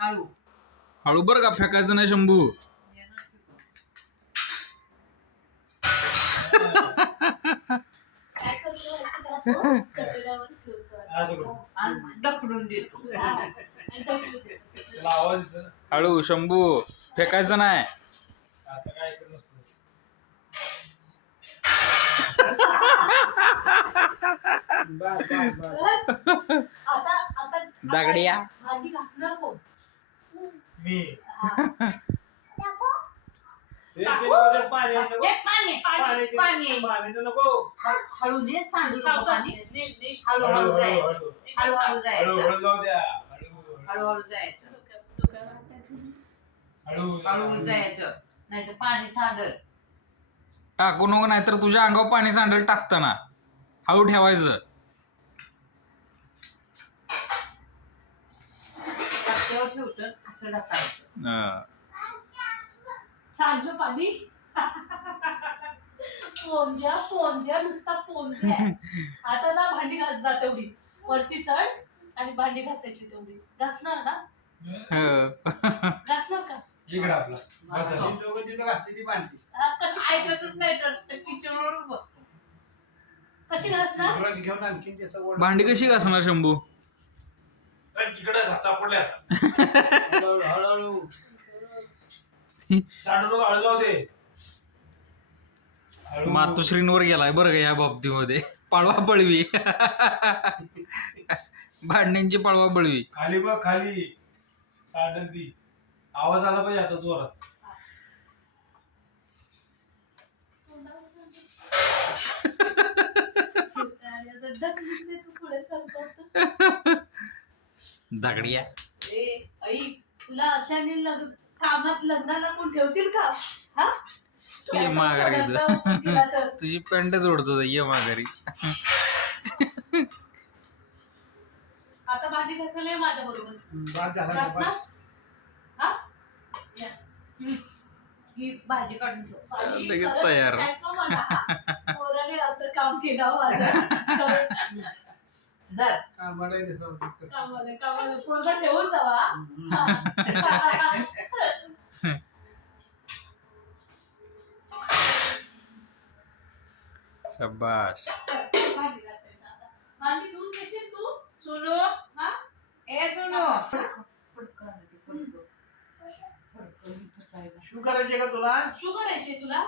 हळू हळू बरं का, फेकायचं नाही शंभू. काय करतो कचऱ्यावर ठेवतो आणि ढकलून देतो आणि ढकलून देतो. हळू शंभू, फेकायचं नाही. आता आता दगड्या. भांडी घासणार कोण? मी पाणी नको. हळू दे, सांडू नको पाणी. हळूहळू हळूहळू जायचं, हळूहळू जायचं, हळूहळू जाऊ द्या. हळूहळू जायचं, हळूहळू जायचं, नाही तर पाणी सांडल. टाकू नको, नाहीतर तुझ्या अंगावर पाणी सांडेल टाकताना. हळू ठेवायचं. रस्त्यावर ठेवतं असं टाकायचं. सांडलं पाणी. पोंज्या नुसता पोंज्या. आता ना भांडी घास जा तेवढी, वरती चढ आणि भांडी घासायची तेवढी. घासणार ना? घासणार का? इकडे आपला तिथं घातली ती भांडी. कशी ऐकतच नाही तर किचनवर बसतो. कशी घासणार? ब्रश घेऊन आणखीन ते सगळं भांडी कशी घासणार शंभू? तिकडे सापडल्या हळूहळू सांडू नको, हळू जाऊ दे. मातोश्रींवर गेलाय बरं का या बाबतीमध्ये. पळवा पळवी. भांड्यांची पळवा पळवी. खाली बघ, खाली सांडल ती. आवाज आला पाहिजे आता जोरात. पुढे सरकवतो. दगडिया. आई तुला अशाने कामात लग्नाला कोण ठेवतील का? हा? ये माघारी तिला तर. तुझी पॅन्ट जोडतो ये माघारी. आता भांडी घासायला ये माझ्या बरोबर. बाद झाला का? घासणार? हा? या. ही भाजी काढून ठेव. आई, लगेच खरंच तयार. काय का म्हणा. पोराने आता काम केलं हो माझं. खरंच. धर. हा, मला हे दिसलं फक्त. कामाला पोरगा ठेवून जावा. हा. शाबाश. भांडी घासायचं आता. भांडी धुवून घेशील तू? सुनो, हा? ए सुनो. फडकं आलं ते, फडकं. फडकं पुसायला. शू करायचे का तुला? शू करायची तुला?